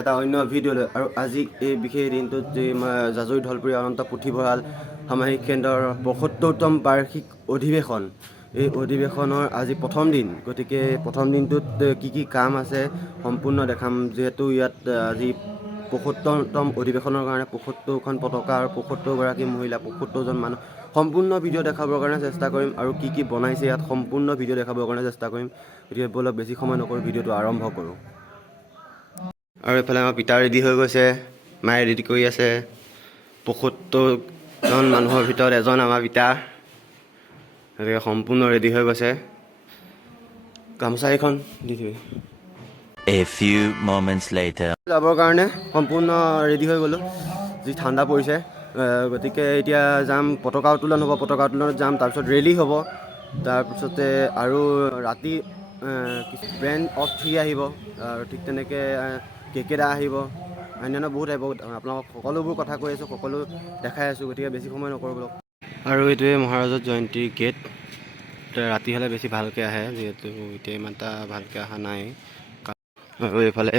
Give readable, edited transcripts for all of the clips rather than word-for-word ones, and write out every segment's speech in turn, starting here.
এটা অন্য ভিডিঅ'লৈ। আৰু আজি এই বিশেষ দিনটোত যে জাজৰি ঢলপুৰীয়া অনন্ত পুথিভঁৰাল সামাজিক কেন্দ্ৰৰ ৭৫তম বাৰ্ষিক অধিৱেশন, এই অধিৱেশনৰ আজি প্ৰথম দিন। গতিকে প্ৰথম দিনটোত কি কি কাম আছে সম্পূৰ্ণ দেখাম, যিহেতু ইয়াত আজি ৭৫তম অধিৱেশনৰ কাৰণে ৭৫খন পতাকা আৰু ৭৫গৰাকী মহিলা, ৭৫জন মানুহ সম্পূৰ্ণ ভিডিঅ' দেখাবৰ কাৰণে চেষ্টা কৰিম। আৰু কি কি বনাইছে ইয়াত সম্পূৰ্ণ ভিডিঅ' দেখাবৰ কাৰণে চেষ্টা কৰিম। গতিকে বলক বেছি সময় নকৰোঁ, ভিডিঅ'টো আৰম্ভ কৰোঁ। আৰু এইফালে আমাৰ পিতা ৰেডি হৈ গৈছে, মায়ে ৰেডি কৰি আছে। ৭৫জন মানুহৰ ভিতৰত এজন আমাৰ পিতা, গতিকে সম্পূৰ্ণ ৰেডি হৈ গৈছে। গামোচা এখন দি দিবি। A few moments later. যাবৰ কাৰণে সম্পূৰ্ণ ৰেডি হৈ গ'লোঁ, যি ঠাণ্ডা পৰিছে। গতিকে এতিয়া যাম, পতাকা উত্তোলন হ'ব, পতাকা উত্তোলনত যাম, তাৰপিছত ৰেলী হ'ব, তাৰপিছতে আৰু ৰাতি ব্ৰেণ্ড অফ 3 আহিব, আৰু ঠিক তেনেকৈ কেকেৰা আহিব, অন্যান্য বহুত আহিব। আপোনালোকক সকলোবোৰ কথা কৈ আছোঁ, সকলো দেখাই আছোঁ। গতিকে বেছি সময় নকৰোঁ বলক। আৰু এইটোৱে মহাৰাজত জয়ন্তীৰ গেট। ৰাতি হ'লে বেছি ভালকৈ আহে, যিহেতু এতিয়া ইমান এটা ভালকৈ অহা নাই। আৰু এইফালে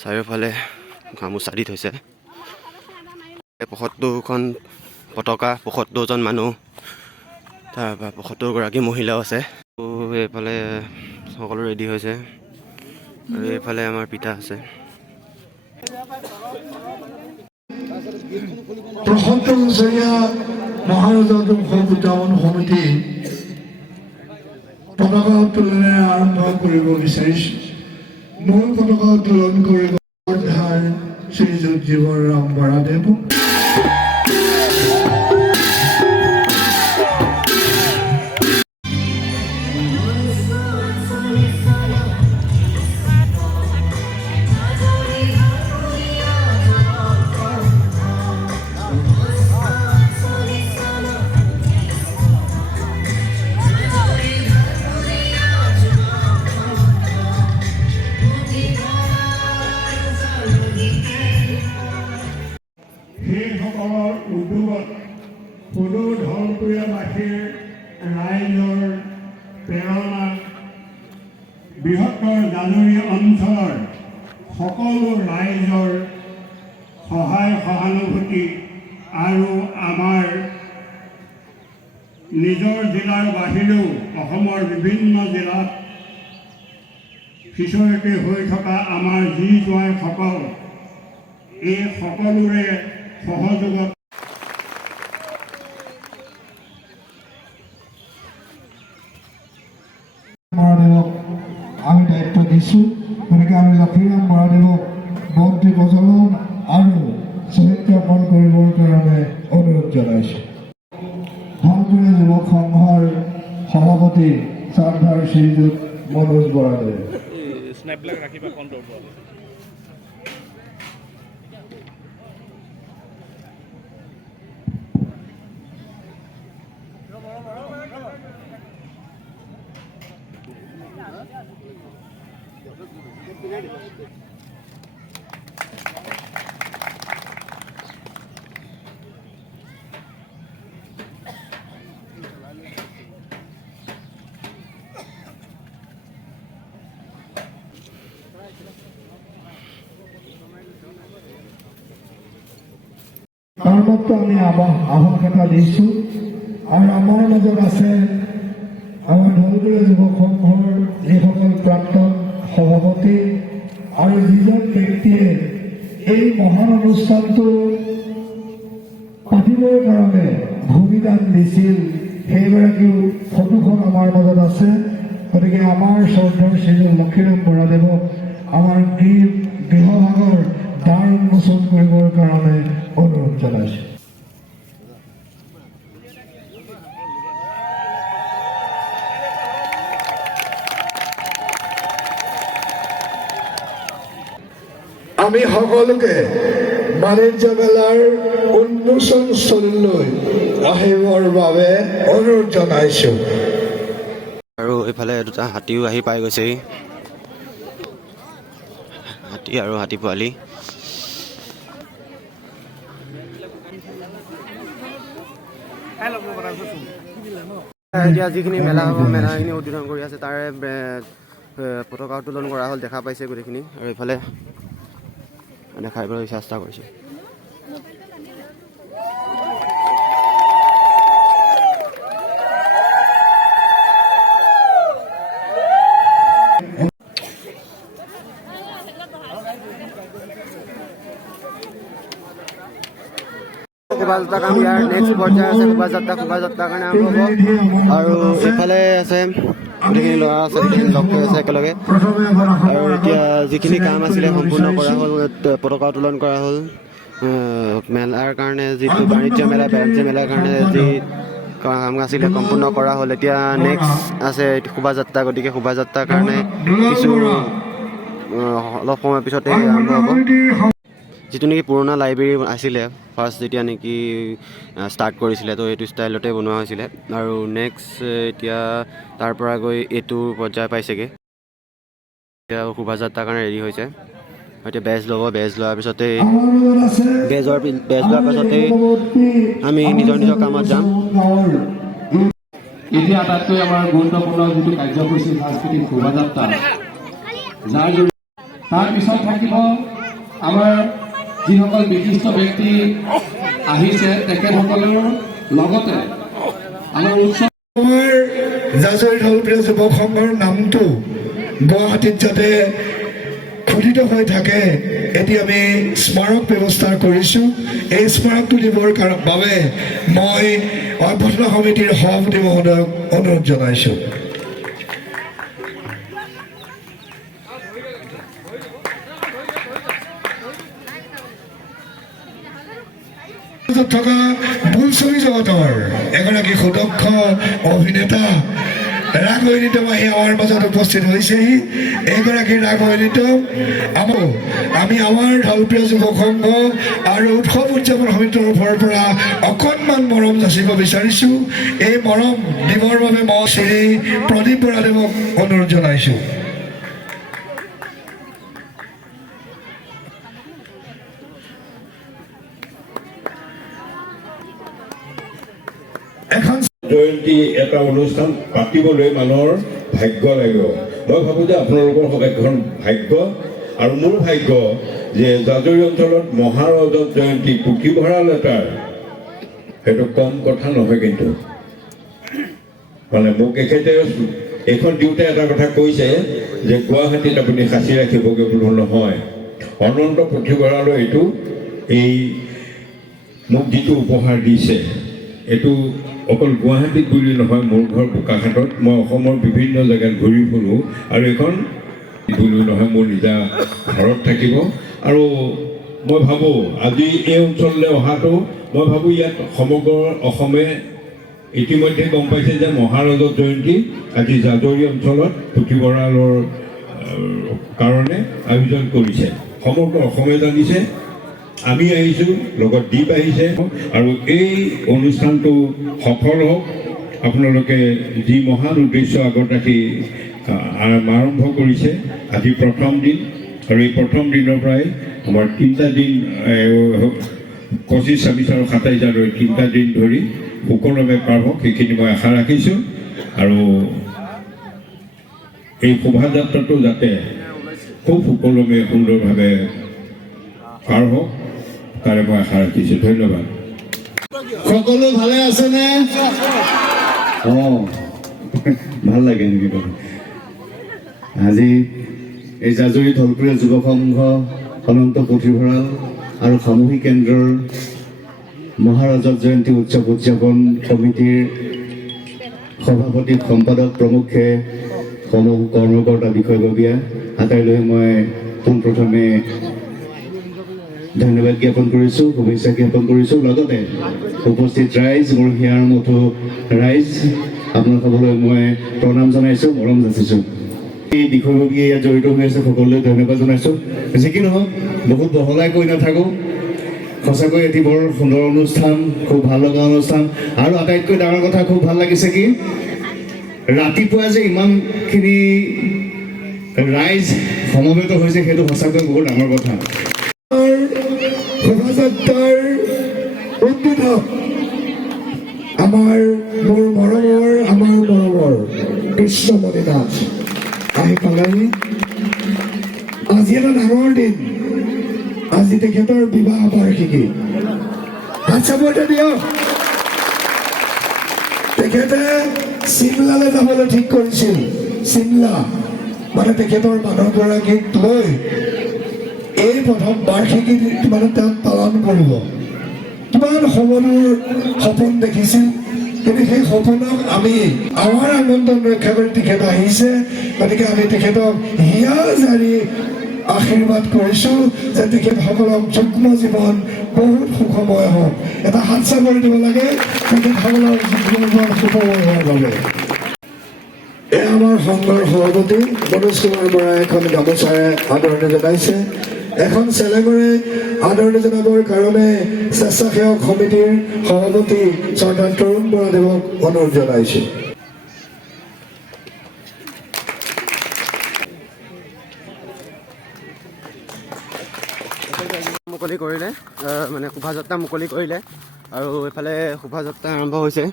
চাৰিওফালে গামোচা দি থৈছে। ৭৫খন পতাকা, ৭৫জন মানুহ, তাৰপৰা ৭৫গৰাকী মহিলাও আছে। এইফালে সকলো ৰেডি হৈছে, আৰু এইফালে আমাৰ পিতা আছে। ৭৫ বছৰীয়া মহাৰাজা উদযাপন সমিতি পতাকা উত্তোলনেৰে আৰম্ভ কৰিব বিচাৰিছোঁ। মূল পতাকা উত্তোলন কৰিব শ্ৰীযুত জীৱনৰাম বৰাদেৱ। সেইসকলৰ উদ্যোগত কোনো ঢলপুৰীয়াবাসীৰ ৰাইজৰ প্ৰেৰণাত বৃহত্তৰ জাজৰি অঞ্চলৰ সকলো ৰাইজৰ সহায় সহানুভূতি আৰু আমাৰ নিজৰ জিলাৰ বাহিৰেও অসমৰ বিভিন্ন জিলাত সিঁচৰতি হৈ থকা আমাৰ যি জোৱাইসকল, এই সকলোৰে সহযোগত বৰাদেৱক আমি দায়িত্ব দিছোঁ। গতিকে আমি লক্ষীৰাম বৰাদেৱক বন্তি প্ৰজ্বলন আৰু চৰিত্ৰ অৰ্পণ কৰিবৰ কাৰণে অনুৰোধ জনাইছোঁ। ঢলপুৰীয়া যুৱক সংঘৰ সভাপতি শ্ৰদ্ধাৰ শ্ৰীযুত মনোজ বৰাদেৱ। কৰ্মটো আমি আহ্বান এটা দিছোঁ। আৰু আমাৰ মাজত আছে আমাৰ ঢলপুৰীয়া যুৱক সংঘৰ যিসকল প্ৰাক্তন সভাপতি আৰু যিজন ব্যক্তিয়ে এই মহান অনুষ্ঠানটো পাতিবৰ কাৰণে ভূমিদান দিছিল, সেইগৰাকীও ফটোখন আমাৰ মাজত আছে। গতিকে আমাৰ শ্ৰদ্ধাৰ শ্ৰীযুত লক্ষীৰাম বৰাদেৱক আমাৰ গৃহভাগৰ দ্বাৰ উন্মোচন কৰিবৰ কাৰণে অনুৰোধ জনাইছোঁ। আমি সকলোকে বাণিজ্য মেলাৰ উন্মোচন স্থলীলৈ আহিবৰ বাবে অনুৰোধ জনাইছোঁ। আৰু এইফালে দুটা হাতীও আহি পাই গৈছেহি, হাতী আৰু হাতী পোৱালি। এতিয়া যিখিনি মেলা হ'ব, মেলাখিনি উদ্বোধন কৰি আছে, তাৰে পতাকা উত্তোলন কৰা হ'ল, দেখা পাইছে গোটেইখিনি। আৰু এইফালে দেখাবলৈ চেষ্টা কৰিছোঁ। শোভাযাত্ৰাৰ কাৰণে ইয়াৰ নেক্সট পৰ্যায় আছে শোভাযাত্ৰাৰ কাৰণে আৰম্ভ হ'ব। আৰু এইফালে আছে গোটেইখিনি ল'ৰা আছে, গোটেইখিনি লগ হৈ আছে একেলগে। আৰু এতিয়া যিখিনি কাম আছিলে সম্পূৰ্ণ কৰা হ'ল, পতাকা উত্তোলন কৰা হ'ল। মেলাৰ কাৰণে যিটো বাণিজ্য মেলাৰ কাৰণে যি কাম আছিলে সম্পূৰ্ণ কৰা হ'ল। এতিয়া নেক্সট আছে শোভাযাত্ৰা, গতিকে শোভাযাত্ৰাৰ কাৰণে কিছু অলপ সময়ৰ পিছতে আৰম্ভ হ'ব। যিটো নেকি পুৰণা লাইব্ৰেৰী আছিলে ফাৰ্ষ্ট যেতিয়া নেকি ষ্টাৰ্ট কৰিছিলে, তো এইটো ষ্টাইলতে বনোৱা হৈছিলে। আৰু নেক্সট এতিয়া তাৰ পৰা গৈ এইটো পৰ্যায় পাইছেগৈ। এতিয়া শোভাযাত্ৰাৰ কাৰণে ৰেডি হৈছে। এতিয়া বেজ ল'ব, বেজ লোৱাৰ পিছতেই বেজ লোৱাৰ পাছতেই আমি নিজৰ নিজৰ কামত যাম। এতিয়া আটাইতকৈ আমাৰ গুৰুত্বপূৰ্ণ যিটো কাৰ্যসূচী সাংস্কৃতিক শোভাযাত্ৰা, যাৰ জৰিয়তে তাৰপিছত থাকিব আমাৰ যিসকল বিশিষ্ট ব্যক্তি আহিছে তেখেতসকলৰ লগতে আমাৰ উৎসৱ জাজৰি ঢলপ্ৰিয় যুৱক সংঘৰ নামটো গুৱাহাটীত যাতে খোদিত হৈ থাকে, এতিয়া আমি স্মাৰক ব্যৱস্থা কৰিছোঁ। এই স্মাৰকটো দিবৰ বাবে মই অভ্যৰ্থনা সমিতিৰ সভাপতি মহোদয়ক অনুৰোধ জনাইছোঁ। থকা বোলছবি জগতৰ এগৰাকী সুদক্ষ অভিনেতা ৰাঘৱনীতম আহি আমাৰ মাজত উপস্থিত হৈছেহি। এইগৰাকী ৰাঘৱনীতম আমি আমাৰ ঢলপ্ৰিয় যুৱক সংঘ আৰু উৎসৱ উদযাপন সমিতিৰ তৰফৰ পৰা অকণমান মৰম যাচিব বিচাৰিছোঁ। এই মৰম দিবৰ বাবে মই শ্ৰী প্ৰদীপ বৰাদেৱক অনুৰোধ জনাইছোঁ। জয়ন্তী এটা অনুষ্ঠান পাতিবলৈ মানুহৰ ভাগ্য লাগিব। মই ভাবোঁ যে আপোনালোকৰ এখন ভাগ্য আৰু মোৰ ভাগ্য যে জাজৰি অঞ্চলত মহাৰজত জয়ন্তী পুথিভঁৰাল এটাৰ সেইটো কম কথা নহয়। কিন্তু মানে মোক এখেতে এইখন দিওঁতে এটা কথা কৈছে যে গুৱাহাটীত আপুনি সাঁচি ৰাখিবগৈ বোলো নহয়, অনন্ত পুথিভঁৰালৰ এইটো এই মোক যিটো উপহাৰ দিছে এইটো অকল গুৱাহাটীত বুলি নহয়, মোৰ ঘৰ বোকাখাটত, মই অসমৰ বিভিন্ন জেগাত ঘূৰি ফুৰোঁ আৰু এইখন বুলিও নহয় মোৰ নিজা ঘৰত থাকিব। আৰু মই ভাবোঁ আজি এই অঞ্চললৈ অহাটো মই ভাবোঁ ইয়াত সমগ্ৰ অসমে ইতিমধ্যে গম পাইছে যে মহাৰজত জয়ন্তী আজি জাজৰি অঞ্চলত পুথিভঁৰালৰ কাৰণে আয়োজন কৰিছে। সমগ্ৰ অসমে জানিছে, আমি আহিছোঁ, লগত দ্বীপ আহিছে। আৰু এই অনুষ্ঠানটো সফল হওক। আপোনালোকে যি মহান উদ্দেশ্য আগত ৰাখি আৰম্ভ কৰিছে, আজি প্ৰথম দিন আৰু এই প্ৰথম দিনৰ পৰাই আমাৰ 3টা দিন 25, 26 আৰু 27 আৰু 3টা দিন ধৰি সুকলমে পাৰ হওক সেইখিনি মই আশা ৰাখিছোঁ। আৰু এই শোভাযাত্ৰাটো যাতে খুব সুকলমে সুন্দৰভাৱে পাৰ হওক তাৰে মই আশা ৰাখিছোঁ। ধন্যবাদ। সকলো ভালে আছেনে? ভাল লাগে নেকি কথা। আজি এই জাজৰি ঢলপ্ৰিয় যুৱ সংঘ, অনন্ত পুথিভঁৰাল আৰু সামূহিক কেন্দ্ৰৰ মহাৰজত জয়ন্তী উৎসৱ উদযাপন সমিতিৰ সভাপতি, সম্পাদক প্ৰমুখে সমূহ কৰ্মকৰ্তা, বিষয়ববীয়া আটাইলৈ মই পোনপ্ৰথমে ধন্যবাদ জ্ঞাপন কৰিছোঁ, শুভেচ্ছা জ্ঞাপন কৰিছোঁ। লগতে উপস্থিত ৰাইজ, মোৰ হিয়াৰ মুঠো ৰাইজ, আপোনালোকলৈ মই প্ৰণাম জনাইছোঁ, মৰম যাচিছোঁ। এই বিষয়ববীয়ে ইয়াত জড়িত হৈ আছে, সকলোলৈ ধন্যবাদ জনাইছোঁ। যি কি নহওক, বহুত বহলাই কৈ নাথাকোঁ। সঁচাকৈ এটি বৰ সুন্দৰ অনুষ্ঠান, খুব ভাল লগা অনুষ্ঠান। আৰু আটাইতকৈ ডাঙৰ কথা খুব ভাল লাগিছে কি, ৰাতিপুৱা যে ইমানখিনি ৰাইজ সমবেত হৈছে, সেইটো সঁচাকৈ বহুত ডাঙৰ কথা। শোভাযাত্ৰাৰ উদ্বোধক মোৰ মৰমৰ কৃষ্ণমণি নাথ আহি পালেহি। আজি এটা ডাঙৰ দিন। আজি তেখেতৰ বিবাহ বাৰ্ষিকী চাবতে দিয়ক তেখেতে চিমলালৈ যাবলৈ ঠিক কৰিছিল চিমলা মানে তেখেতৰ মানুহগৰাকীক লৈ এই প্ৰথম বাৰ্ষিকী মানে তেওঁ পালন কৰিব কিমান সবলুৰ সপোন দেখিছিল কিন্তু সেই সপোনক আমি আমাৰ আমন্ত্ৰণ ৰক্ষা কৰি তেখেত আহিছে গতিকে আমি তেখেতক হিয়া জাৰি আশীৰ্বাদ কৰিছোঁ যে তেখেতসকলক যুগ্ম জীৱন বহুত সুখময় হওক এটা হাত চাপৰি দিব লাগে তেখেতসকলৰ যুগ্ম জীৱন সুখময় হোৱাৰ বাবে এই আমাৰ সংঘৰ সভাপতি মনোজ কুমাৰ বৰাই এখন গামোচাৰে আদৰণি জনাইছে এখন চেলেঙৰে আদৰণি জনাবৰ কাৰণে স্বেচ্ছাসেৱক সমিতিৰ সভাপতি চৰ্দাৰ তৰুণ বৰাদেৱক অনুৰোধ জনাইছোঁ মুকলি কৰিলে মানে শোভাযাত্ৰা মুকলি কৰিলে আৰু এইফালে শোভাযাত্ৰা আৰম্ভ হৈছে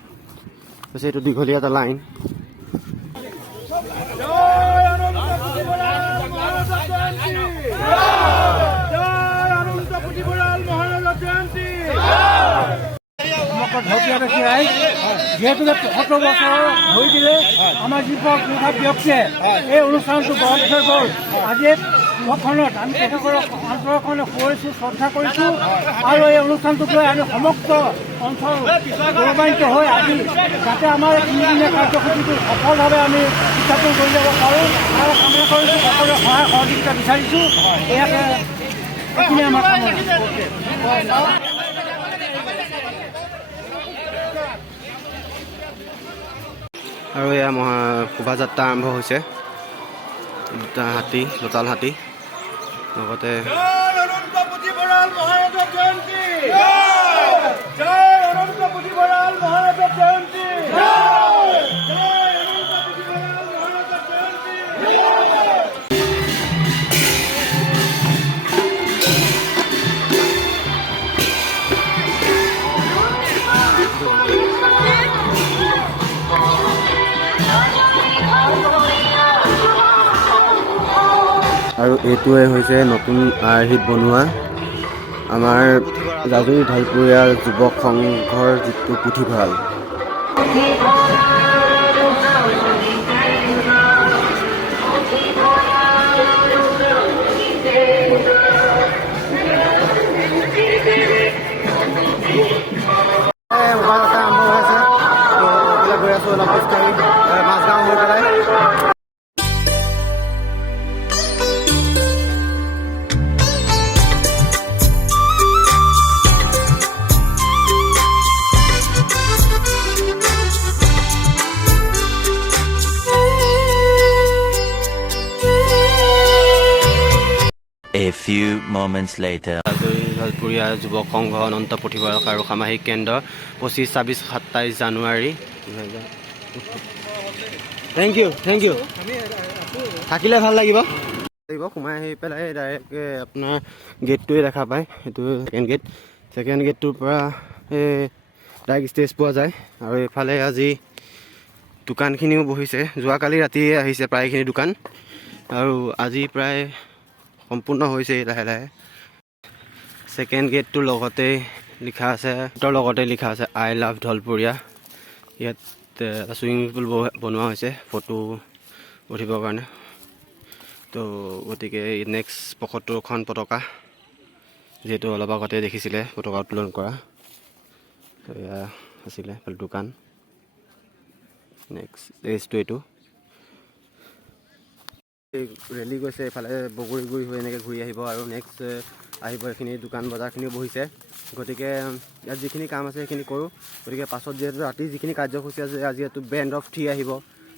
এইটো দীঘলীয়া এটা লাইন যিহেতু ৭৫ বছৰ হৈ দিলে আমাৰ যিবোৰ প্ৰধান ব্যক্তিয়ে এই অনুষ্ঠানটো বন্ধ হৈ গ'ল আজি সভাখনত আমি তেখেতসকলক অন্তৰখনে কৰিছোঁ শ্ৰদ্ধা কৰিছোঁ আৰু এই অনুষ্ঠানটোক লৈ আমি সমগ্ৰ অঞ্চল গৌৰৱান্বিত হৈ আজি যাতে আমাৰ তিনিদিনীয়া কাৰ্যসূচীটো সফলভাৱে আমি উদযাপন কৰি যাব পাৰোঁ আৰু কামনা কৰিছোঁ সকলোৰে সহায় সহযোগিতা বিচাৰিছোঁ ইয়াকে এইখিনি আমাৰ কামনা আৰু এয়া শোভাযাত্ৰা আৰম্ভ হৈছে দুটা হাতী দঁতাল হাতী লগতে আৰু এইটোৱে হৈছে নতুন আৰ্হিত বনোৱা আমাৰ জাজুৰি ঢালপুৰীয়া যুৱক সংঘৰ যিটো পুথিভঁৰাল শোভাযাত্ৰা আৰম্ভ হৈ আছে গৈ আছোঁ অলপ খোজকাঢ়ি মাজগাঁও হৈ পেলাই A few moments later. জাজুৰি ঢালপুৰীয়া যুৱক সংঘ অনন্ত পুথিভঁৰাল আৰু সামাজিক কেন্দ্ৰ 25, 26, 27 জানুৱাৰী 2000 থেংক ইউ থাকিলে ভাল লাগিব সোমাই আহি পেলাই ডাইৰেক্ট আপোনাৰ গেটটোৱে দেখা পায় সেইটো ছেকেণ্ড গেটটোৰ পৰা ডাইৰেক্ট ষ্টেজ পোৱা যায় আৰু এইফালে আজি দোকানখিনিও বহিছে যোৱাকালি ৰাতিয়ে আহিছে প্ৰায়খিনি দোকান আৰু আজি প্ৰায় সম্পূৰ্ণ হৈছে লাহে লাহে ছেকেণ্ড গেটটোৰ লগতে লিখা আছে আই লাভ ঢলপুৰীয়া ইয়াত চুইমিং পুল বনোৱা হৈছে ফটো উঠিবৰ কাৰণে তো গতিকে নেক্সট ৭৫খন পতাকা যিহেতু অলপ আগতে দেখিছিলে পতাকা উত্তোলন কৰা তো এয়া আছিলে দোকান নেক্সট ষ্টেজটো এইটো ৰেলি গৈছে এইফালে বগৰীগুৰি হৈ এনেকৈ ঘূৰি আহিব আৰু নেক্সট আহিব এইখিনি দোকান বজাৰখিনিও বহিছে গতিকে ইয়াত যিখিনি কাম আছে সেইখিনি কৰোঁ গতিকে পাছত যিহেতু ৰাতি যিখিনি কাৰ্যসূচী আছে আজি যিহেতু বেণ্ড অফ থ্ৰী আহিব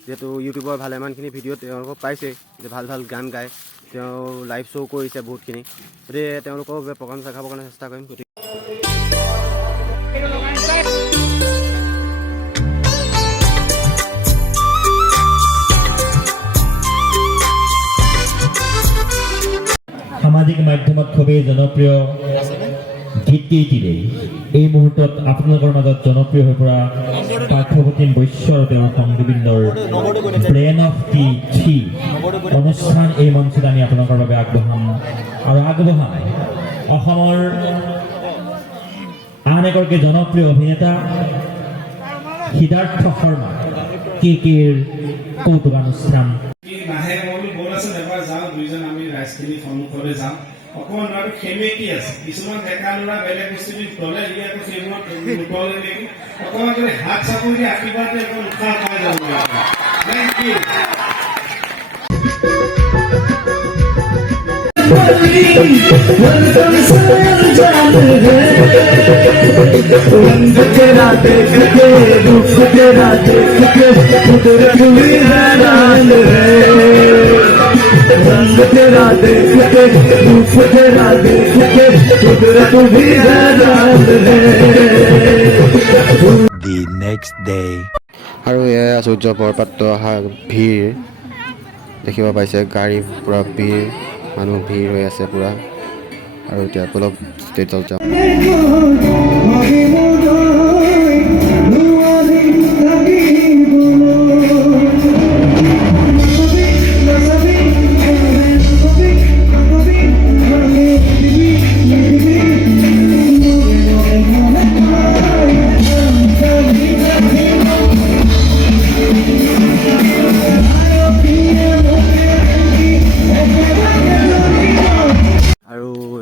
যিহেতু ইউটিউবৰ ভালেমানখিনি ভিডিঅ' তেওঁলোকক পাইছে যে ভাল ভাল গান গায় তেওঁ লাইভ শ্ব' কৰিছে বহুতখিনি গতিকে তেওঁলোকৰ প্ৰগ্ৰাম দেখাবৰ কাৰণে চেষ্টা কৰিম গতিকে সামাজিক মাধ্যমত খুবেই জনপ্ৰিয় গীতকেইটিৰে এই মুহূৰ্তত আপোনালোকৰ মাজত জনপ্ৰিয় হৈ পৰা পাৰ্থপ্ৰতিম বৈশ্য আৰু তেওঁৰ সংগীবৃন্দৰ ব্ৰেইন অফ দি থ্ৰী অনুষ্ঠান এই মঞ্চত আমি আপোনালোকৰ বাবে আগবঢ়াম আৰু আগবঢ়াম অসমৰ আন এগৰাকী জনপ্ৰিয় অভিনেতা সিদ্ধাৰ্থ শৰ্মা KKৰ কৌতুকানুষ্ঠান। নাহে মই বল আছে এবাৰ যাওঁ, দুইজন আমি ৰাইজখিনি সন্মুখলৈ যাওঁ। অকণমান বাৰু সেমেকি আছে, কিছুমান ডেকা ল'ৰা বেলেগ বস্তু তলে দিয়ে আকৌ সেইবোৰত নুতলে নেকি, অকণমান যদি হাত চাপৰি দি আশীৰ্বাদ দিয়ে অকণ উৎসাহ পাই যাব। Thank you. रंग तेरा देख के रूप तेरा देख के कुदरत भी हैरान है रंग तेरा देख के रूप तेरा देख के कुदरत भी हैरान है The next day. আৰু এয়া সূৰ্য বৰপাত্ৰ অহা ভিৰ দেখিব পাইছে, গাড়ী পূৰা ভিৰ, মানুহ ভিৰ হৈ আছে পূৰা। আৰু এতিয়া অলপ ষ্টেজত যাওঁ।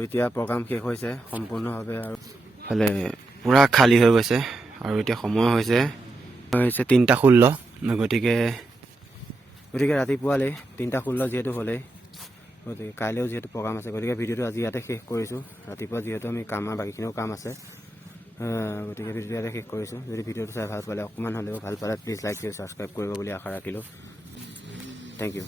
এতিয়া প্ৰগ্ৰাম শেষ হৈছে সম্পূৰ্ণভাৱে, আৰু ফালে পূৰা খালী হৈ গৈছে। আৰু এতিয়া সময় হৈছে 3:16, গতিকে ৰাতিপুৱালৈ 3:16 যিহেতু হ'লেই, গতিকে কাইলৈও যিহেতু প্ৰগ্ৰাম আছে, গতিকে ভিডিঅ'টো আজি ইয়াতে শেষ কৰিছোঁ। ৰাতিপুৱা যিহেতু আমি বাকীখিনিও কাম আছে, গতিকে ভিডিঅ'টো ইয়াতে শেষ কৰিছোঁ। যদি ভিডিঅ'টো চাই ভাল পালে, অকণমান হ'লেও ভাল পালে, প্লিজ লাইক কৰি ছাবস্ক্ৰাইব কৰিব বুলি আশা ৰাখিলোঁ। Thank U.